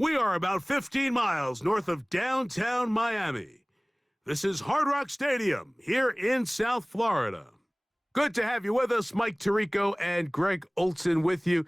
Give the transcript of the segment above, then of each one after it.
We are about 15 miles north of downtown Miami. This is Hard Rock Stadium here in South Florida. Good to have you with us. Mike Tirico and Greg Olson with you.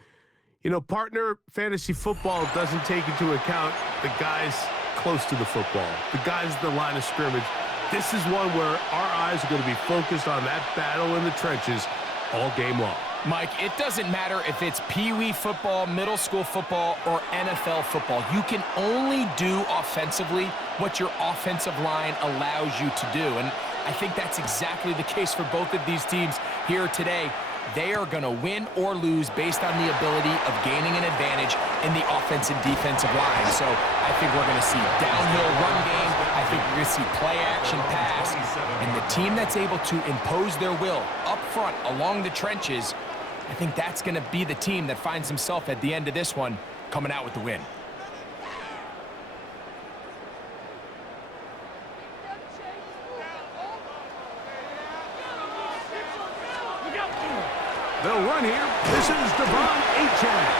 You know, partner, fantasy football doesn't take into account the guys close to the football, the guys at the line of scrimmage. This is one where our eyes are going to be focused on that battle in the trenches all game long. Mike, it doesn't matter if it's Pee-wee football, middle school football, or NFL football. You can only do offensively what your offensive line allows you to do. And I think that's exactly the case for both of these teams here today. They are going to win or lose based on the ability of gaining an advantage in the offensive defensive line. So I think we're going to see downhill run game. I think we're going to see play action pass. And the team that's able to impose their will up front along the trenches, I think that's going to be the team that finds himself at the end of this one coming out with the win. They'll run here. This is Devon Achane.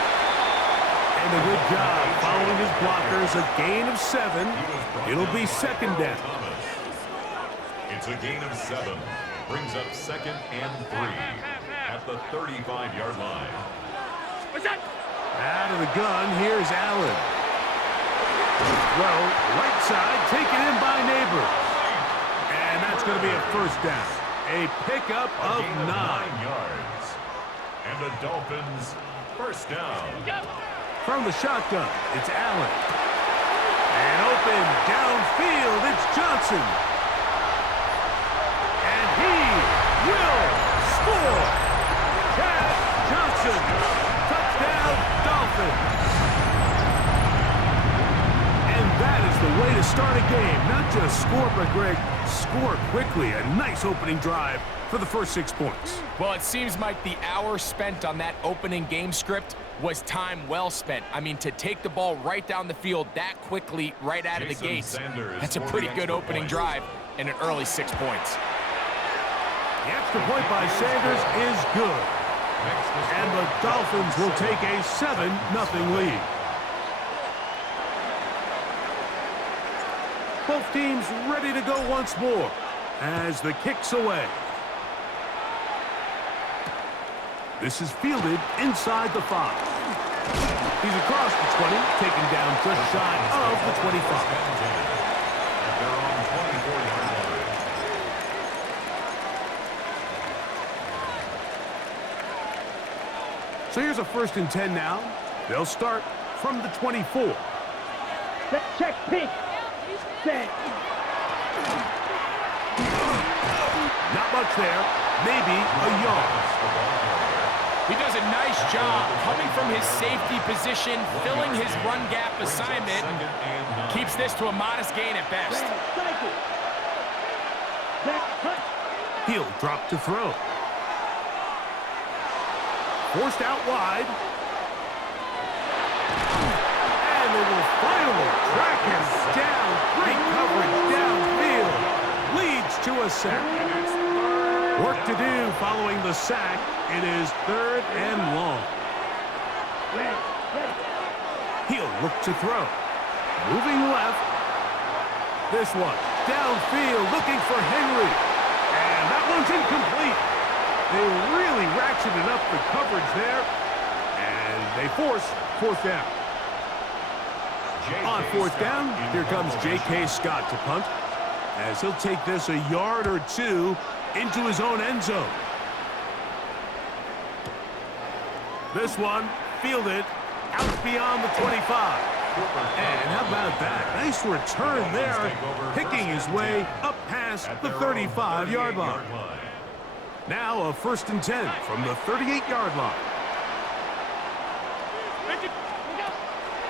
And a good job following his blockers. A gain of 7. It'll be second down. It's a gain of 7. Brings up 2nd and 3 at the 35-yard line. Out of the gun, here's Allen. Throw, right side, taken in by Neighbors. And that's going to be a first down. A pickup of 9 yards. And the Dolphins first down. From the shotgun, it's Allen. And open downfield, it's Johnson. And he will score. Chad Johnson. Touchdown, Dolphins. And that is the way to start a game. Not just score, but Greg, score quickly. A nice opening drive for the first 6 points. Well, it seems like the hour spent on that opening game script was time well spent. I mean, to take the ball right down the field that quickly right out of the gates, that's a pretty good opening drive and an early 6 points. The extra point by Sanders is good. And the Dolphins will take a 7-0 lead. Both teams ready to go once more as the kick's away. This is fielded inside the 5. He's across the 20, taken down just shy of the 25. They're on 24-yard line. So here's a 1st and 10 now. They'll start from the 24. Check, pitch. Set. Not much there. Maybe a yard. He does a nice job coming from his safety position, filling his run gap assignment. Keeps this to a modest gain at best. He'll drop to throw. Forced out wide. And they will finally track him down. Great coverage downfield. Leads to a sack. Work to do following the sack. It is 3rd and long. He'll look to throw. Moving left. This one downfield looking for Henry. And that one's incomplete. They really ratcheted up the coverage there, and they force fourth down. On fourth down, here comes J.K. Scott to punt, as he'll take this a yard or two into his own end zone. This one fielded out beyond the 25. And how about that? Nice return there, picking his way up past the 35-yard line. Now a 1st and 10 from the 38-yard line.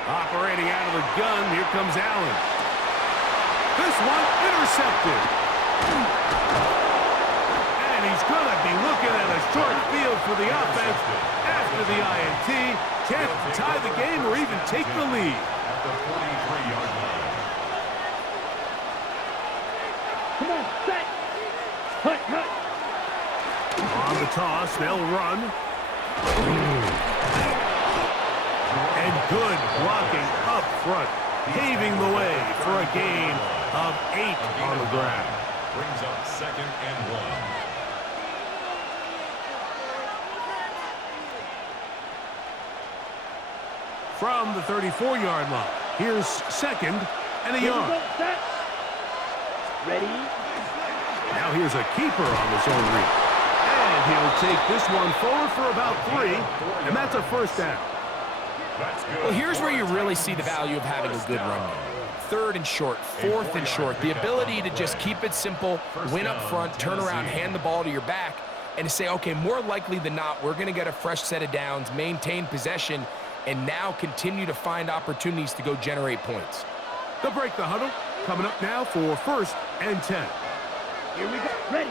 Operating out of the gun, here comes Allen. This one intercepted. And he's going to be looking at a short field for the offense after the INT. Chance to tie the game or even take the lead. At the 43-yard line. Come on, set. Cut. On the toss, they'll run. And good blocking up front, paving the way for a gain of 8 on the ground. Brings up 2nd and 1. From the 34-yard line, here's 2nd and a yard. Set. Ready. Now here's a keeper on the zone read. And he'll take this one forward for about 3, and that's a 1st down. Well, here's where you really see the value of having a good run game. 3rd and short, 4th and short. The ability to just keep it simple, win up front, turn around, hand the ball to your back, and to say, okay, more likely than not, we're going to get a fresh set of downs, maintain possession, and now continue to find opportunities to go generate points. They'll break the huddle. Coming up now for 1st and 10. Here we go. Ready.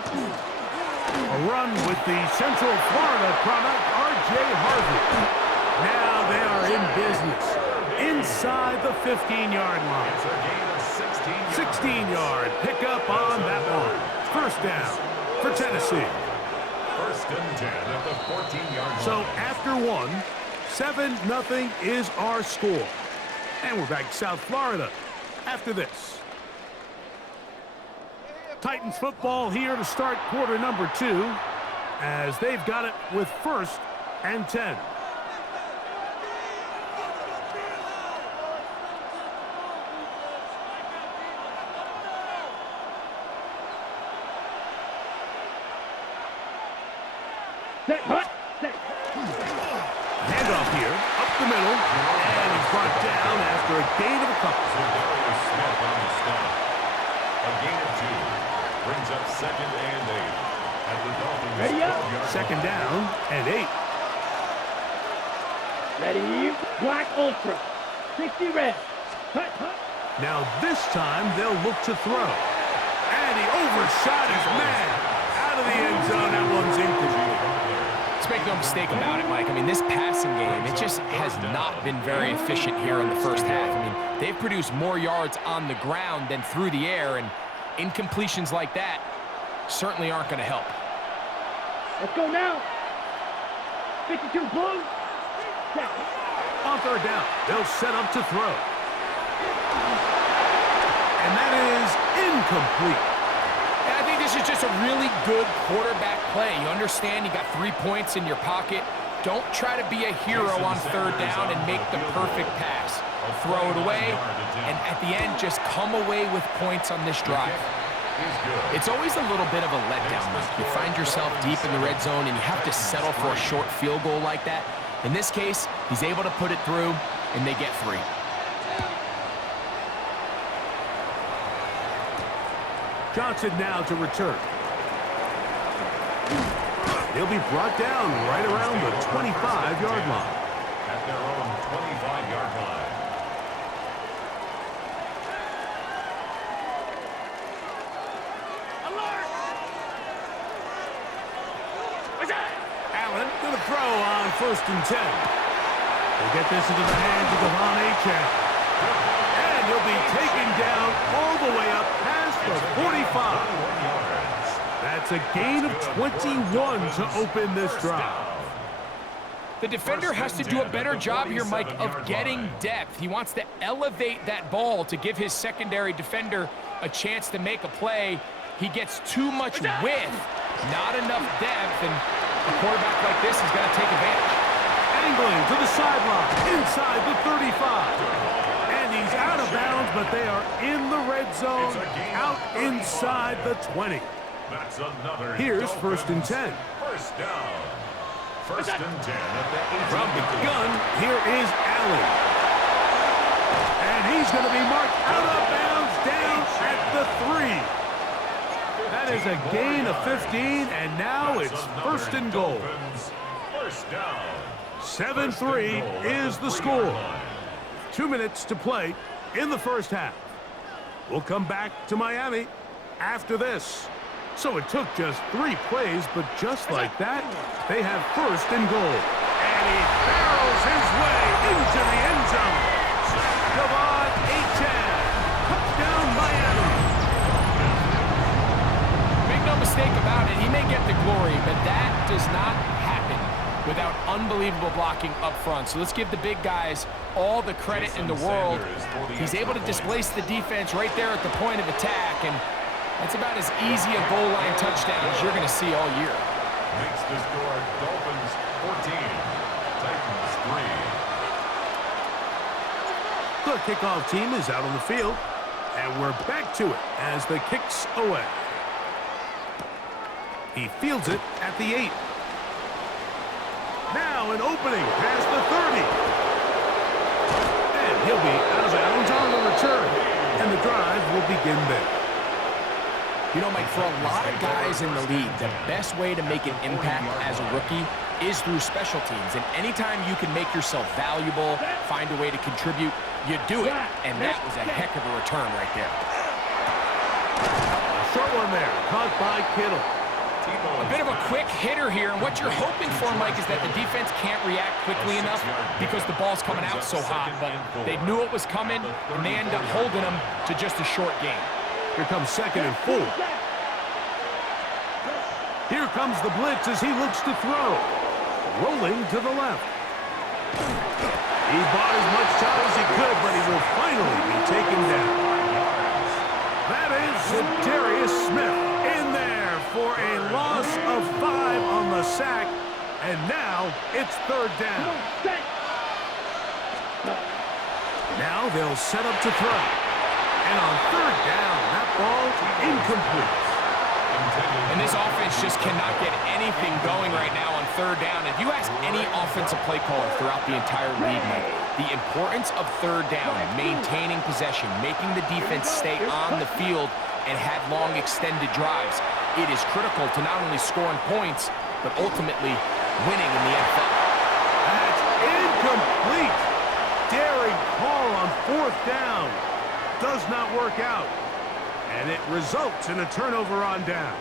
A run with the Central Florida product, R.J. Harvey. Now they are in business inside the 15-yard line. It's a gain of 16-yard pickup on that one. 1st down for Tennessee. 1st and 10 at the 14-yard line. So after 1, 7-0 is our score. And we're back to South Florida after this. Titans football here to start quarter number 2, as they've got it with 1st and 10. Set. Hut. Set. Handoff here, up the middle, and he's brought down after a gain of a couple. Darius Smith on the stop. A gain of 2 brings up 2nd and 8 at the Dolphins. Ready up. 2nd down and 8. Ready. Black Ultra. 60 red. Cut. Now this time they'll look to throw. And he overshot his man. Out of the end zone, that one's incomplete. Let's make no mistake about it, Mike. I mean, this passing game, it just has not been very efficient here in the first half. I mean, they've produced more yards on the ground than through the air, and incompletions like that certainly aren't going to help. Let's go now. 52 blue. Set. On 3rd down, they'll set up to throw. And that is incomplete. And I think this is just a really good quarterback play. You understand you got 3 points in your pocket. Don't try to be a hero on 3rd down and make the perfect pass. Throw it away, and at the end, just come away with points on this drive. It's always a little bit of a letdown, Mike. You find yourself deep in the red zone, and you have to settle for a short field goal like that. In this case, he's able to put it through, and they get 3. Johnson now to return. He'll be brought down right around the 25-yard line. At their own 25-yard line. Allen going to throw on 1st and 10. They'll get this into the hands of Devon Achane. And he'll be taken down all the way up past the 45. That's a gain of 21 to open this drive. The defender has to do a better job here, Mike, of getting depth. He wants to elevate that ball to give his secondary defender a chance to make a play. He gets too much width, not enough depth, and A quarterback like this is going to take advantage. Angling to the sideline, inside the 35. And he's out of bounds, but they are in the red zone, out inside the 20. That's another. Here's Dolphins 1st and 10. First down. 1st and 10 at the 18. From the gun, here is Allen. And he's going to be marked out of bounds down at the 3. That is a gain of 15, and now it's 1st and goal. First down. 7-3 is the score. 2 minutes to play in the first half. We'll come back to Miami after this. So it took just 3 plays, but just like that, they have 1st and goal. And he barrels his way into the end zone. Devon Achane. Touchdown, Miami. Make no mistake about it, he may get the glory, but that does not happen without unbelievable blocking up front. So let's give the big guys all the credit in the world. He's able to displace the defense right there at the point of attack, and that's about as easy a goal line touchdown as you're going to see all year. Makes the score Dolphins 14, Titans 3. The kickoff team is out on the field, and we're back to it as the kick's away. He fields it at the 8. Now an opening past the 30. And he'll be out of bounds on the return, and the drive will begin there. You know, Mike, for a lot of guys in the league, the best way to make an impact as a rookie is through special teams. And anytime you can make yourself valuable, find a way to contribute, you do it. And that was a heck of a return right there. A short one there, caught by Kittle. A bit of a quick hitter here, and what you're hoping for, Mike, is that the defense can't react quickly enough because the ball's coming out so hot. But they knew it was coming, and they end up holding them to just a short game. Here comes 2nd and 4. Here comes the blitz as he looks to throw. Rolling to the left. He bought as much time as he could, but he will finally be taken down. That is Darius Smith in there for a loss of 5 on the sack. And now it's 3rd down. Now they'll set up to throw. And on 3rd down, that ball incomplete. And this offense just cannot get anything going right now on 3rd down. If you ask any offensive play caller throughout the entire league, Mike, the importance of 3rd down, maintaining possession, making the defense stay on the field and have long extended drives, it is critical to not only scoring points, but ultimately winning in the NFL. That's incomplete. Daring call on 4th down. Does not work out, and it results in a turnover on downs.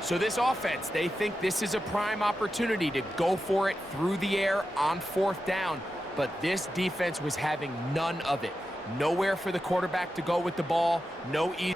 So this offense, they think this is a prime opportunity to go for it through the air on 4th down, but this defense was having none of it. Nowhere for the quarterback to go with the ball, no easy.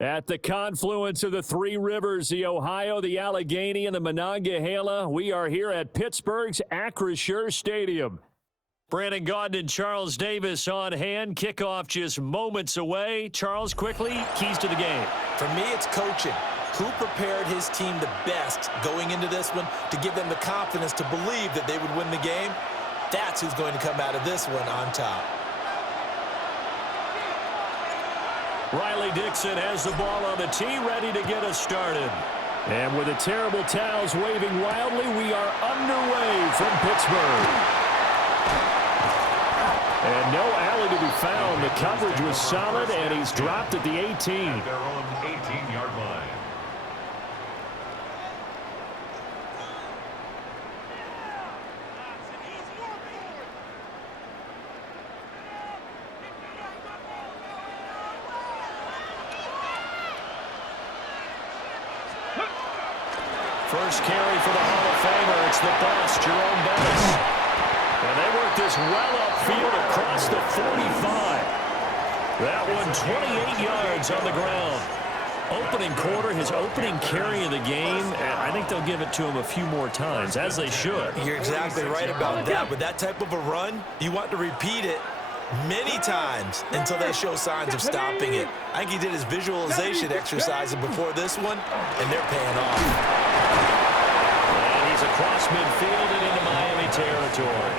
At the confluence of the 3 rivers, the Ohio, the Allegheny, and the Monongahela, we are here at Pittsburgh's Acrisure Stadium. Brandon Gaudin and Charles Davis on hand. Kickoff just moments away. Charles, quickly, keys to the game. For me, it's coaching. Who prepared his team the best going into this one to give them the confidence to believe that they would win the game? That's who's going to come out of this one on top. Riley Dixon has the ball on the tee, ready to get us started. And with the terrible towels waving wildly, we are underway from Pittsburgh. And no alley to be found. The coverage was solid, and he's dropped at the 18. At their own 18-yard line. First carry for the Hall of Famer. It's the boss, Jerome Bettis. And they work this well upfield across the 45. That one 28 yards on the ground. Opening quarter, his opening carry of the game, and I think they'll give it to him a few more times, as they should. You're exactly right about that. With that type of a run, you want to repeat it many times until they show signs of stopping it. I think he did his visualization exercise before this one, and they're paying off. And he's across midfield and into Miami territory.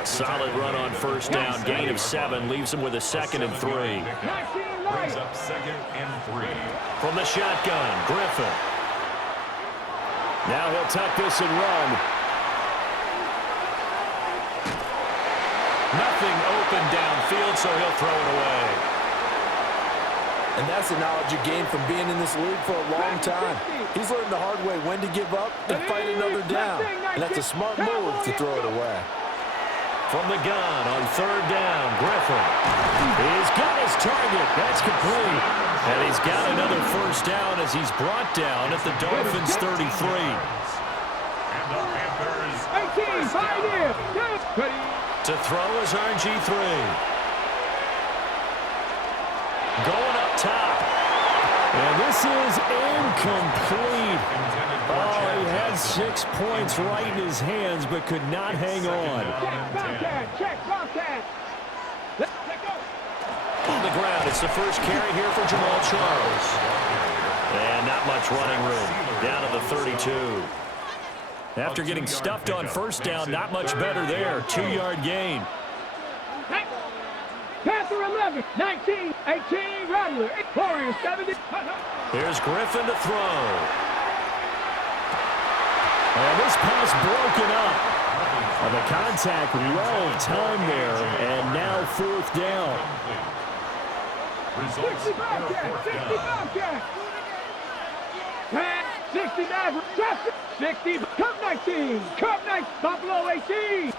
A solid run on first down, gain of 7, leaves him with a 2nd and 3. Brings up 2nd and 3. From the shotgun, Griffin. Now he'll tuck this and run. Nothing open downfield, so he'll throw it away. And that's the knowledge you gain from being in this league for a long time. He's learned the hard way when to give up and fight another down. And that's a smart move to throw it away. From the gun on 3rd down, Griffin. He's got his target. That's complete. And he's got another first down as he's brought down at the Dolphins' 33. And the Panthers. 18, pioneer. To throw is RG3. Going up top. And this is incomplete. Oh, he had 6 points right in his hands, but could not hang on. Check contact. On the ground, it's the first carry here for Jamal Charles. And not much running room. Down to the 32. After getting stuffed on first down, not much better there. 2-yard gain. Panther 11, 19, 18, Rattler, Warriors 70. Here's Griffin to throw. And this pass broken up. And the contact well timed there. And now 4th down. 60 Bobcat, 60 Bobcat. 69, traffic, 60, Cup 19, Cup 19, Buffalo 18.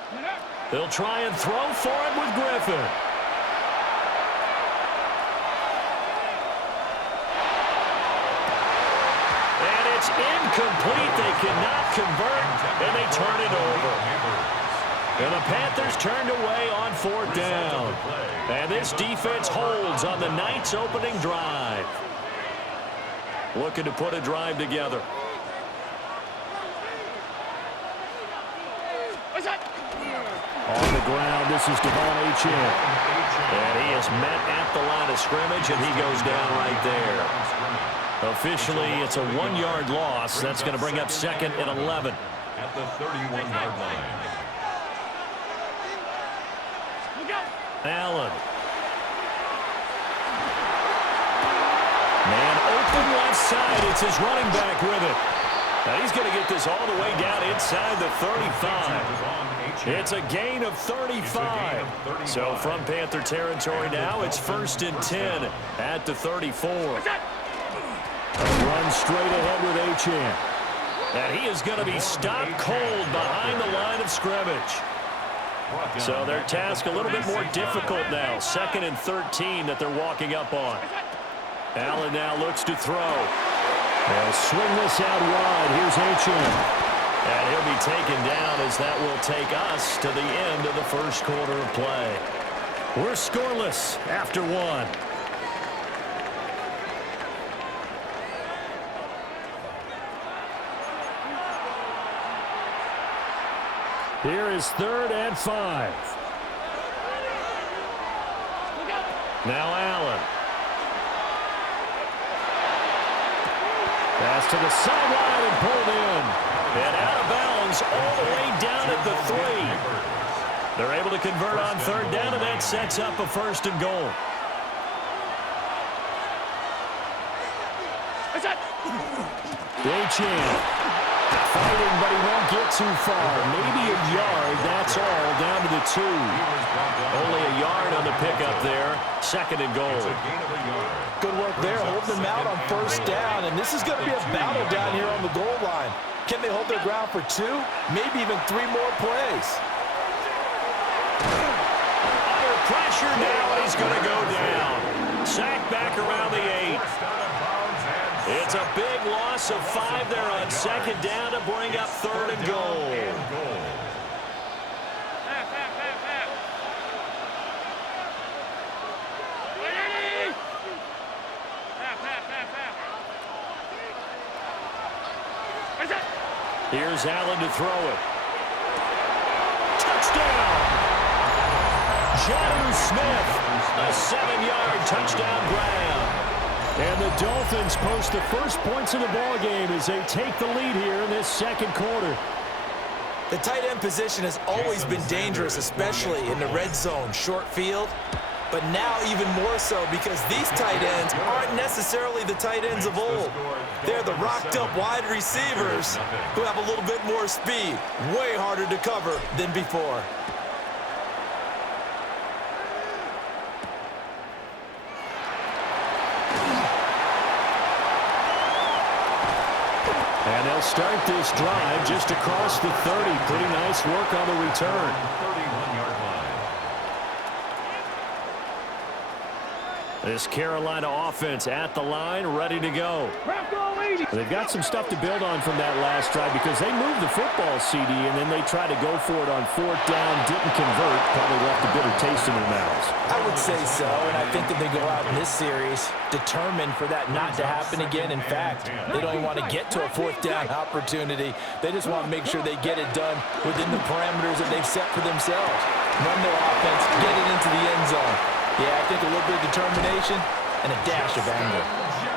They'll try and throw for it with Griffin. And it's incomplete. They cannot convert, and they turn it over. And the Panthers turned away on 4th down. And this defense holds on the Knights' opening drive. Looking to put a drive together. On the ground, this is Devon Achane. And he is met at the line of scrimmage, and he goes down right there. Officially, it's a 1-yard loss. That's going to bring up 2nd and 11. At the 31-yard line. Allen. Man open left side. It's his running back with it. Now he's going to get this all the way down inside the 35. It's a gain of 35. So from Panther territory now, it's 1st and 10 at the 34. Run straight ahead with Achane. And he is going to be stopped cold behind the line of scrimmage. So their task a little bit more difficult now. 2nd and 13 that they're walking up on. Allen now looks to throw. They'll swing this out wide. Here's Achane. And he'll be taken down as that will take us to the end of the first quarter of play. We're scoreless after 1. Here is 3rd and 5. Now Allen. Pass to the sideline and pulled in. And out of bounds all the way down at the 3. They're able to convert on 3rd down, and that sets up a 1st and goal. Achane fighting, but he won't get too far. Maybe a yard, that's all, down to the 2. Only a yard on the pickup there. 2nd and goal. Good work there, holding them out on 1st down, and this is going to be a battle down here on the goal line. Can they hold their ground for 2, maybe even 3 more plays? Under pressure now, and he's going to go down. Sacked back around the 8. It's a big loss of 5 there on 2nd down to bring up 3rd and goal. Here's Allen to throw it. Touchdown! Jonnu Smith, a 7-yard touchdown grab. And the Dolphins post the first points of the ball game as they take the lead here in this 2nd quarter. The tight end position has always been dangerous, especially in the red zone, short field. But now even more so because these tight ends aren't necessarily the tight ends of old. They're the rocked-up wide receivers who have a little bit more speed. Way harder to cover than before. And they'll start this drive just across the 30. Pretty nice work on the return. 31-yard line. This Carolina offense at the line, ready to go. They've got some stuff to build on from that last drive because they moved the football, CD, and then they tried to go for it on 4th down, didn't convert, probably left a bitter taste in their mouths. I would say so, and I think that they go out in this series determined for that not to happen again. In fact, they don't even want to get to a 4th down opportunity. They just want to make sure they get it done within the parameters that they've set for themselves. Run their offense, get it into the end zone. Yeah, I think a little bit of determination and a dash of anger.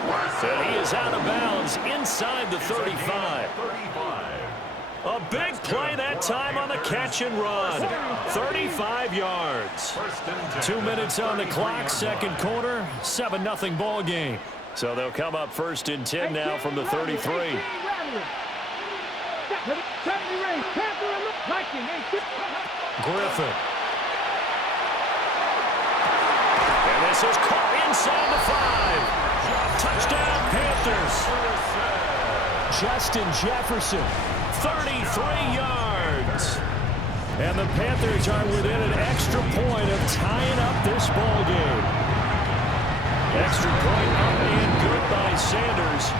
And he is out of bounds inside the 35. A big play that time on the catch and run. 35 yards. 2 minutes on the clock, 2nd quarter, 7-0 ball game. So they'll come up 1st and 10 now from the 33. Griffin. And this is caught inside the 5. Touchdown, Panthers. Justin Jefferson, 33 yards. And the Panthers are within an extra point of tying up this ball game. Extra point up and good by Sanders.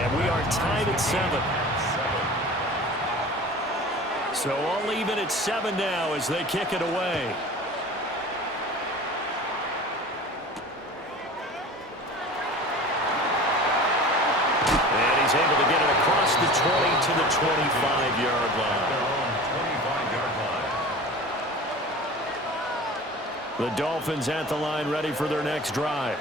And we are tied at 7. So all even at 7 now as they kick it away. Able to get it across the 20 to the 25-yard line. The Dolphins at the line, ready for their next drive.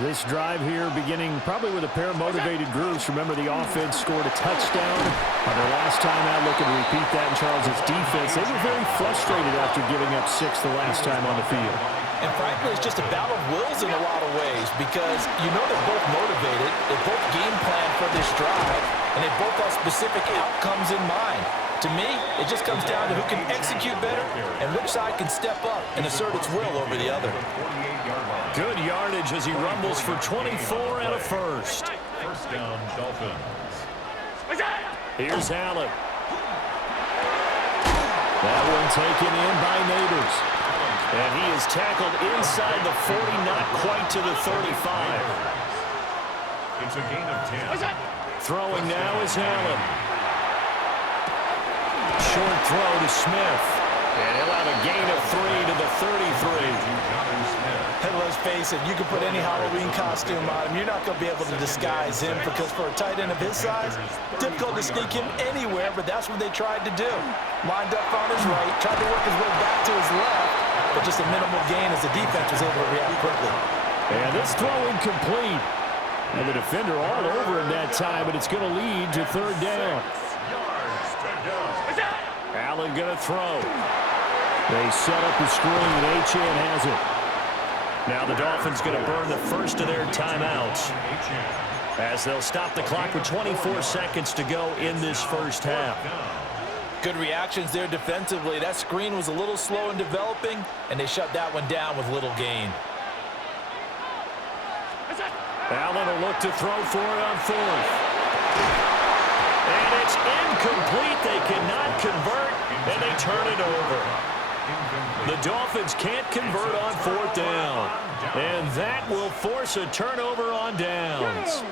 This drive here beginning probably with a pair of motivated groups. Remember, the offense scored a touchdown on their last time out. Looking to repeat that in Charles' defense. They were very frustrated after giving up 6 the last time on the field. And frankly, it's just a battle of wills in a lot of ways because you know they're both motivated, they both game plan for this drive, and they both have specific outcomes in mind. To me, it just comes down to who can execute better and which side can step up and assert its will over the other. Good yardage as he rumbles for 24 and a first. 1st down, Dolphins. Here's Allen. That one taken in by Neighbors. And he is tackled inside the 40, not quite to the 35. It's a gain of 10. Throwing now is Allen. Short throw to Smith. And he'll have a gain of 3 to the 33. And let's face it, you can put any Halloween costume on him. You're not going to be able to disguise him because for a tight end of his size, difficult to sneak him anywhere, but that's what they tried to do. Lined up on his right, tried to work his way back to his left, but just a minimal gain as the defense was able to react quickly. And this throw incomplete. And the defender all over him that time, but it's going to lead to 3rd down. Allen going to throw. They set up the screen, and Achane has it. Now the Dolphins going to burn the first of their timeouts. as they'll stop the clock with 24 seconds to go in this first half. Good reactions there defensively. That screen was a little slow in developing, and they shut that one down with little gain. Allen will look to throw for it on fourth. And it's incomplete. They cannot convert, and they turn it over. The Dolphins can't convert on fourth down, and that will force a turnover on downs.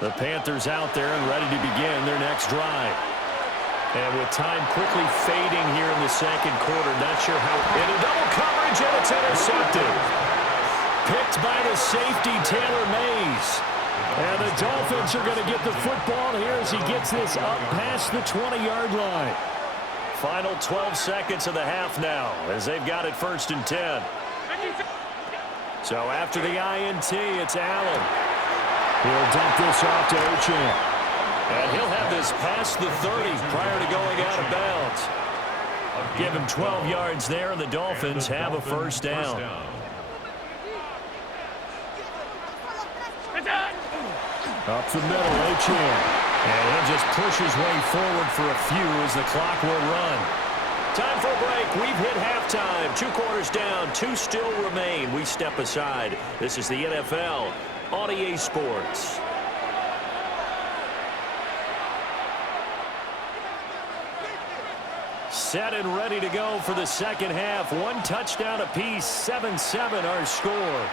The Panthers out there and ready to begin their next drive. And with time quickly fading here in the second quarter, not sure how. Into double coverage, and it's intercepted. Picked by the safety, Taylor Mays. And the Dolphins are going to get the football here as he gets this up past the 20-yard line. Final 12 seconds of the half now as they've got it 1st and 10. So after the INT, it's Allen. He'll dump this off to Achane. And he'll have this past the 30 prior to going out of bounds. Give him 12 yards there, and the Dolphins have a first down. Up the middle, Achane. And he'll just push his way forward for a few as the clock will run. Time for a break. We've hit halftime. 2 quarters down, 2 still remain. We step aside. This is the NFL on EA Sports. Set and ready to go for the second half. 1 touchdown apiece, 7-7 our score.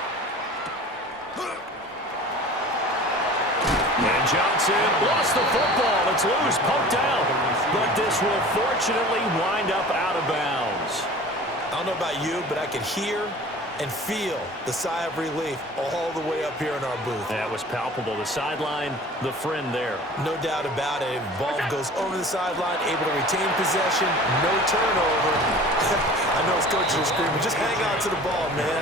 And Johnson lost the football. It's loose, poked out. But this will fortunately wind up out of bounds. I don't know about you, but I could hear and feel the sigh of relief all the way up here in our booth. That was palpable. The sideline, the friend there. No doubt about it. Ball goes over the sideline, able to retain possession, no turnover. I know his coaches are screaming, just hang on to the ball, man.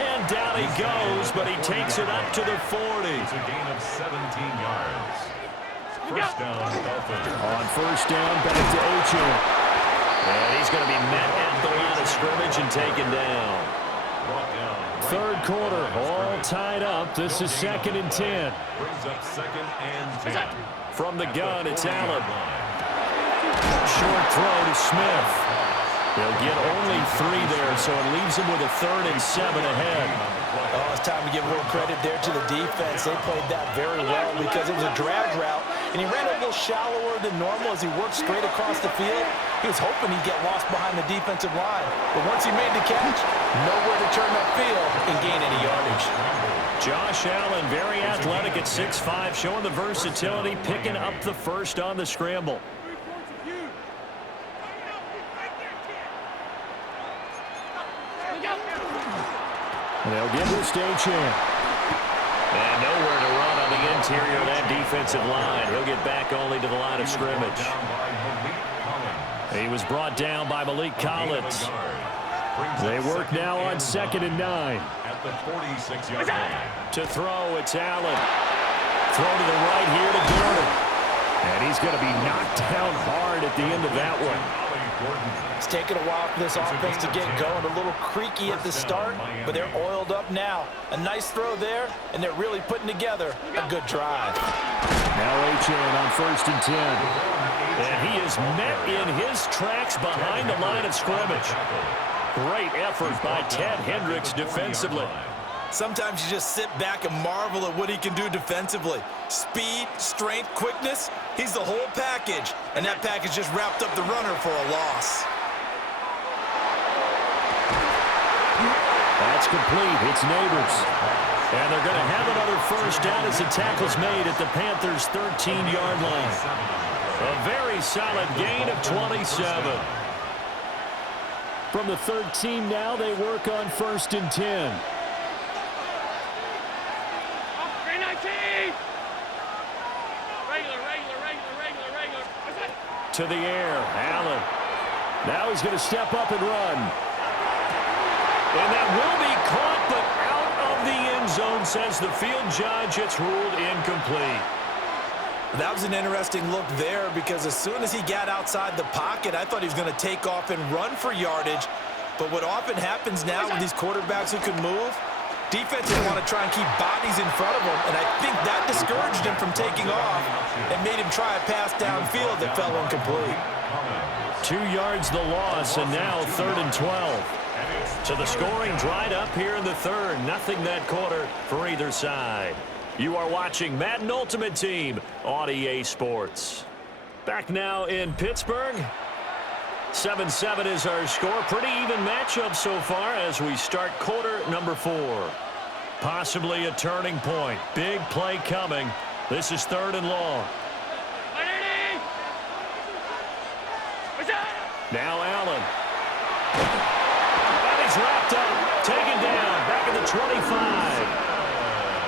And down he goes, but he takes it up to the 40. It's a gain of 17 yards. First down, Dolphins. On first down, back to Achane. And he's going to be met at the line of scrimmage and taken down. Third quarter, all tied up. This is 2nd and 10. Brings up 2nd and 10. From the gun, it's Allen. Short throw to Smith. They'll get only 3 there, so it leaves them with a 3rd and 7 ahead. Oh, it's time to give a little credit there to the defense. They played that very well because it was a drag route, and he ran a little shallower than normal as he worked straight across the field. He was hoping he'd get lost behind the defensive line, but once he made the catch, nowhere to turn upfield and gain any yardage. Josh Allen, very athletic at 6'5", showing the versatility, picking up the first on the scramble. They'll give this to Achane. And nowhere to run on the interior of that defensive line. He'll get back only to the line of scrimmage. He was brought down by Malik Collins. They work now on 2nd and 9. At the 46-yard line. To throw, it's Allen. Throw to the right here to Gordon. And he's going to be knocked down hard at the end of that one. It's taken a while for this offense to get going. A little creaky at the start, but they're oiled up now. A nice throw there, and they're really putting together a good drive. Now Achane on 1st and 10. And he is met in his tracks behind the line of scrimmage. Great effort by Ted Hendricks defensively. Sometimes you just sit back and marvel at what he can do defensively. Speed, strength, quickness, he's the whole package. And that package just wrapped up the runner for a loss. That's complete. It's Neighbors. And they're going to have another first down as the tackle's made at the Panthers' 13-yard line. A very solid gain of 27. From the 13 now, they work on 1st and 10. To the air, Allen. Now he's going to step up and run. And that will be caught, but out of the end zone, says the field judge. It's ruled incomplete. That was an interesting look there because as soon as he got outside the pocket, I thought he was going to take off and run for yardage. But what often happens now with these quarterbacks who can move, Defenses want to try and keep bodies in front of him, and I think that discouraged him from taking off and made him try a pass downfield that fell incomplete. 2 yards the loss, and now 3rd and 12. So the scoring dried up here in the third. Nothing that quarter for either side. You are watching Madden Ultimate Team on EA Sports. Back now in Pittsburgh. 7-7 is our score. Pretty even matchup so far as we start quarter number 4. Possibly a turning point. Big play coming. This is 3rd and long. Now Allen. And he's wrapped up. Taken down. Back at the 25.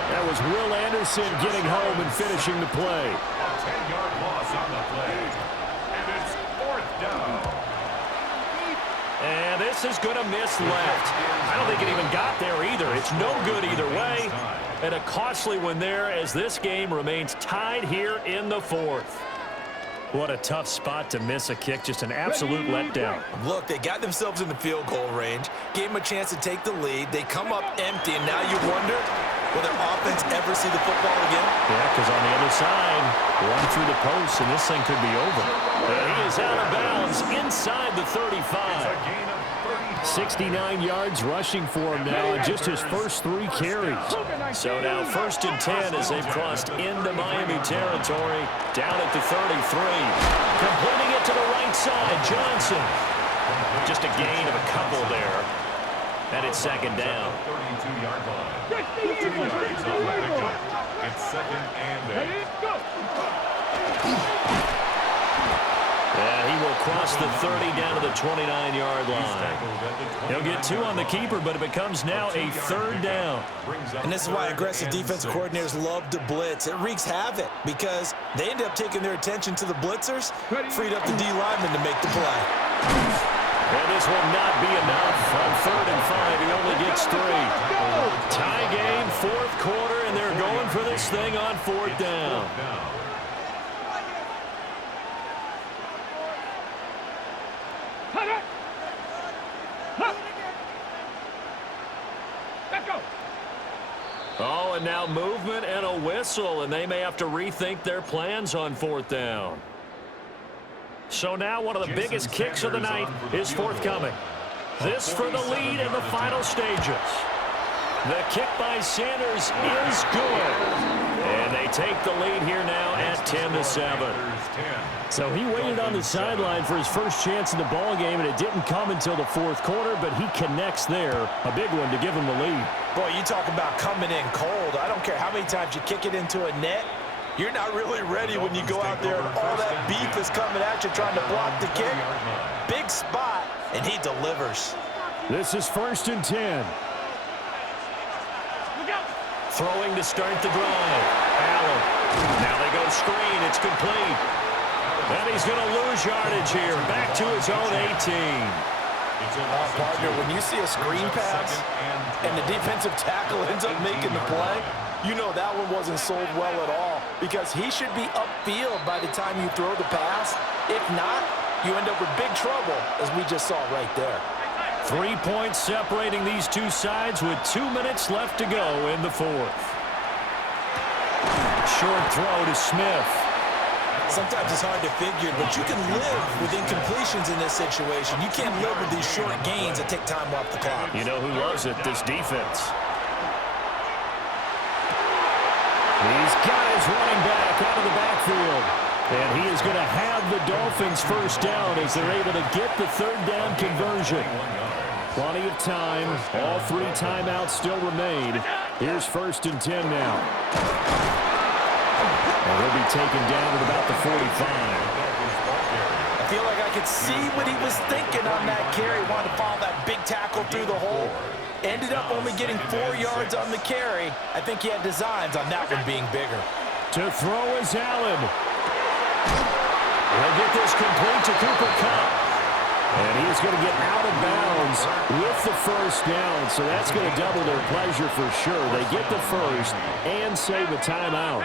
That was Will Anderson getting home and finishing the play. 10-yard loss on the play. And it's 4th down. And this is going to miss left. I don't think it even got there either. It's no good either way. And a costly one there as this game remains tied here in the 4th. What a tough spot to miss a kick. Just an absolute letdown. Look, they got themselves in the field goal range, gave them a chance to take the lead. They come up empty, and now you wonder, will their offense ever see the football again? Yeah, because on the other side, run through the post, and this thing could be over. And he is out of bounds inside the 35. 69 yards rushing for him now in just his first 3 carries. So now 1st and 10 as they've crossed into Miami territory, down at the 33. Completing it to the right side, Johnson. Just a gain of a couple there. And it's 2nd down. 32-yard line. 2 yards on the pickup. It's 2nd and 8. Yeah, he will cross the 30 down to the 29-yard line. He'll get 2 on the keeper, but it becomes now a 3rd down. And this is why aggressive defensive coordinators love to blitz. It wreaks havoc because they end up taking their attention to the blitzers, freed up the D lineman to make the play. And this will not be enough. On 3rd and 5, he only gets 3. Tie game, 4th quarter, and they're going for this thing on 4th down. Oh, and now movement and a whistle, and they may have to rethink their plans on 4th down. So now one of the biggest kicks of the night is forthcoming. This for the lead in the final stages. The kick by Sanders is good. And they take the lead here now at 10-7. So he waited on the sideline for his first chance in the ball game, and it didn't come until the 4th quarter, but he connects there. A big one to give him the lead. Boy, you talk about coming in cold. I don't care how many times you kick it into a net. You're not really ready when you go out there and all that beef is coming at you trying to block the kick. Big spot, and he delivers. This is 1st and 10. Throwing to start the drive. Allen. Now they go screen. It's complete. And he's going to lose yardage here. Back to his own 18. Partner, when you see a screen pass and the defensive tackle ends up making the play, you know that one wasn't sold well at all because he should be upfield by the time you throw the pass. If not, you end up with big trouble, as we just saw right there. 3 points separating these two sides with 2 minutes left to go in the 4th. Short throw to Smith. Sometimes it's hard to figure, but you can live with incompletions in this situation. You can't live with these short gains that take time off the clock. You know who loves it? This defense. He's got his running back out of the backfield. And he is going to have the Dolphins first down as they're able to get the 3rd down conversion. Plenty of time. All 3 timeouts still remain. Here's 1st and 10 now. And he'll be taken down at about the 45. I feel like I could see what he was thinking on that carry. Wanted to follow that big tackle through the hole. Ended up only getting 4 yards on the carry. I think he had designs on that one being bigger. To throw is Allen. He'll get this complete to Cooper Kupp. And he's going to get out of bounds with the first down. So that's going to double their pleasure for sure. They get the first and save a timeout.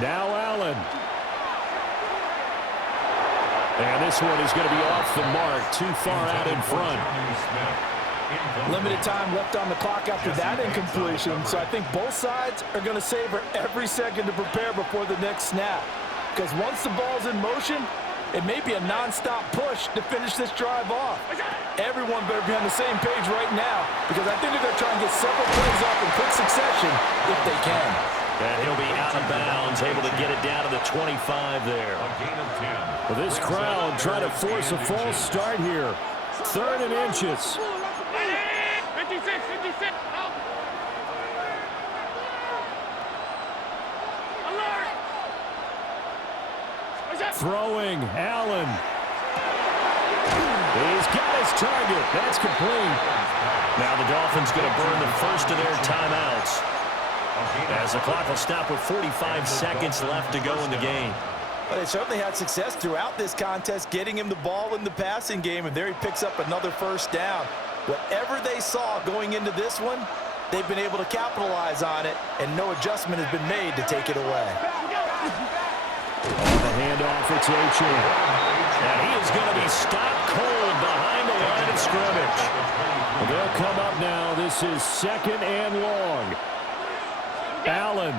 Now Allen. And this one is going to be off the mark, too far out in front. Limited time left on the clock after that incompletion, so I think both sides are going to savor every second to prepare before the next snap. Because once the ball's in motion, it may be a non-stop push to finish this drive off. Everyone better be on the same page right now, because I think they're going to try and get several plays off in quick succession if they can. And he'll be out of bounds, able to get it down to the 25 there. Well, this crowd trying to force a false start here. 3rd and inches. 56. Out. Alert. Throwing, Allen. He's got his target. That's complete. Now the Dolphins going to burn the first of their timeouts, as the clock will stop with 45 seconds left to go in the game. Well, they certainly had success throughout this contest, getting him the ball in the passing game, and there he picks up another first down. Whatever they saw going into this one, they've been able to capitalize on it, and no adjustment has been made to take it away. The handoff, it's Achane. And he is going to be stopped cold behind the line of scrimmage. They'll come up now. This is 2nd and long. Allen.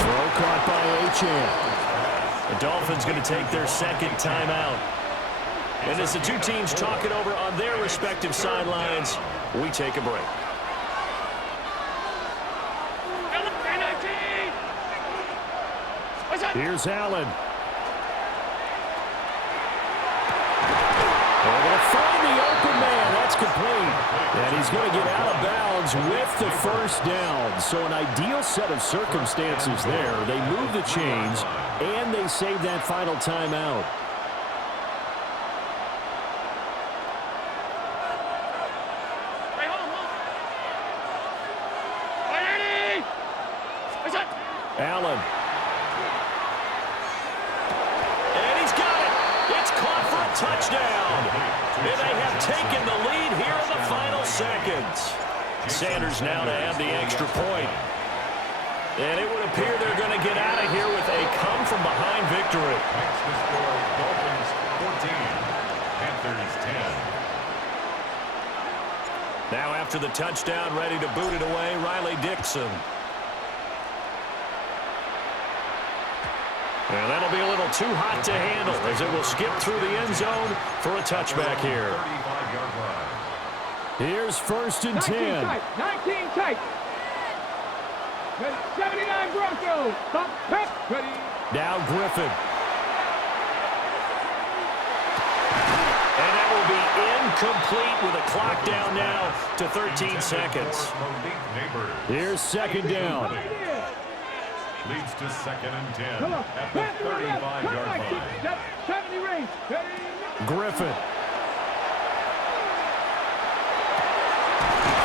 Throw caught by Achane. The Dolphins going to take their 2nd timeout. And as the two teams talk it over on their respective sidelines, we take a break. Here's Allen. They're going to find the open man. That's complete. And he's going to get out of bounds with the first down. So an ideal set of circumstances there. They move the chains, and they save that final timeout. Allen. And he's got it. It's caught for a touchdown. And they have taken the lead here in the final seconds. Sanders now to add the extra point. And it would appear they're going to get out of here with a come-from-behind victory. Dolphins 14, Panthers 10. Now after the touchdown, ready to boot it away, Riley Dixon. And that'll be a little too hot to handle as it will skip through the end zone for a touchback here. 35-yard line. Here's 1st and 10. 19 tight. 79 Broncos. Stop. Ready. Now Griffin. And that will be incomplete with a clock down now to 13 seconds. Here's 2nd down. Leads to 2nd and 10 at the 35-yard line. 70 range. Griffin.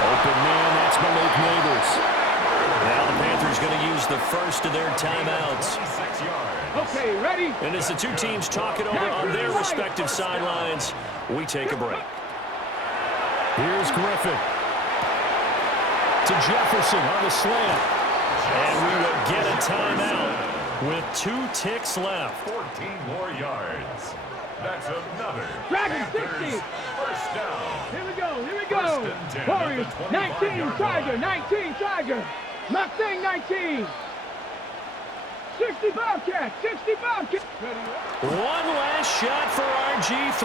Open man, that's Malik Neighbors. Now the Panthers going to use the first of their timeouts. 6 yards. Okay, ready. And as the two teams talk it over on their respective sidelines, we take a break. Here's Griffin. To Jefferson on the slant. And we will get a timeout with 2 ticks left. 14 more yards. That's another. Dragon 60. First down. Here we go. Warriors 19 Tiger. Mustang 19. 60 Bobcat. One last shot for RG3.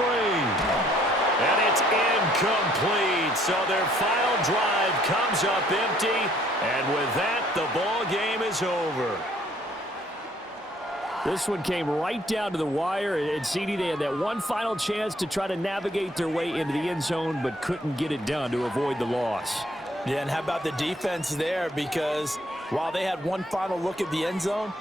And it's incomplete. So their final drive comes up empty. And with that, the ball game is over. This one came right down to the wire. And CD, they had that one final chance to try to navigate their way into the end zone, but couldn't get it done to avoid the loss. Yeah, and how about the defense there? Because while they had one final look at the end zone,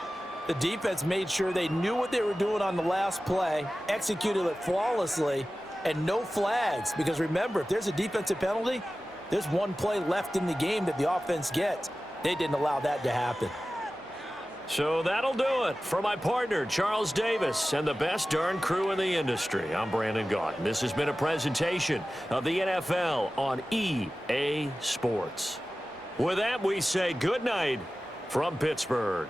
the defense made sure they knew what they were doing on the last play, executed it flawlessly, and no flags. Because remember, if there's a defensive penalty, there's one play left in the game that the offense gets. They didn't allow that to happen. So that'll do it for my partner, Charles Davis, and the best darn crew in the industry. I'm Brandon Gaudin. This has been a presentation of the NFL on EA Sports. With that, we say good night from Pittsburgh.